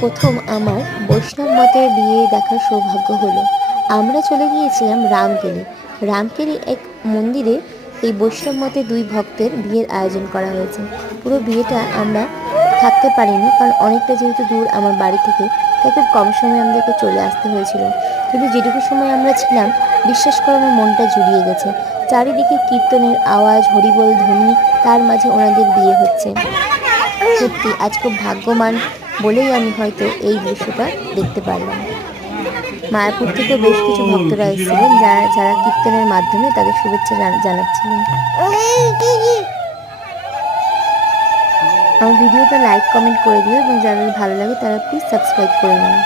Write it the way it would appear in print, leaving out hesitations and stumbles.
প্রথম আমার বৈষ্ণব মতের বিয়ে দেখার সৌভাগ্য হলো। আমরা চলে গিয়েছিলাম রামকেলি। রামকেলি এক মন্দিরে এই বৈষ্ণব মতে দুই ভক্তের বিয়ের আয়োজন করা হয়েছে। পুরো বিয়েটা আমরা থাকতে পারিনি, কারণ অনেকটা যেহেতু দূর আমার বাড়ি থেকে, তাই খুব কম সময়ে আমাদেরকে চলে আসতে হয়েছিল। কিন্তু যেটুকু সময় আমরা ছিলাম, বিশ্বাস করে আমার মনটা জুড়িয়ে গেছে। চারিদিকে কীর্তনের আওয়াজ, হরিবোল ধ্বনি, তার মাঝে ওনাদের বিয়ে হচ্ছে। সত্যি আজ খুব ভাগ্যবান বলেই আমি হয়তো এই দৃশ্যটা দেখতে পারলাম। মায়াপুর থেকেও বেশ কিছু ভক্তরা এসেছিলেন, যারা কীর্তনের মাধ্যমে তাদের শুভেচ্ছা জানাচ্ছিলেন। আমার ভিডিওটা লাইক কমেন্ট করে দিও, এবং যাদের ভালো লাগে তারা প্লিজ সাবস্ক্রাইব করে নিও।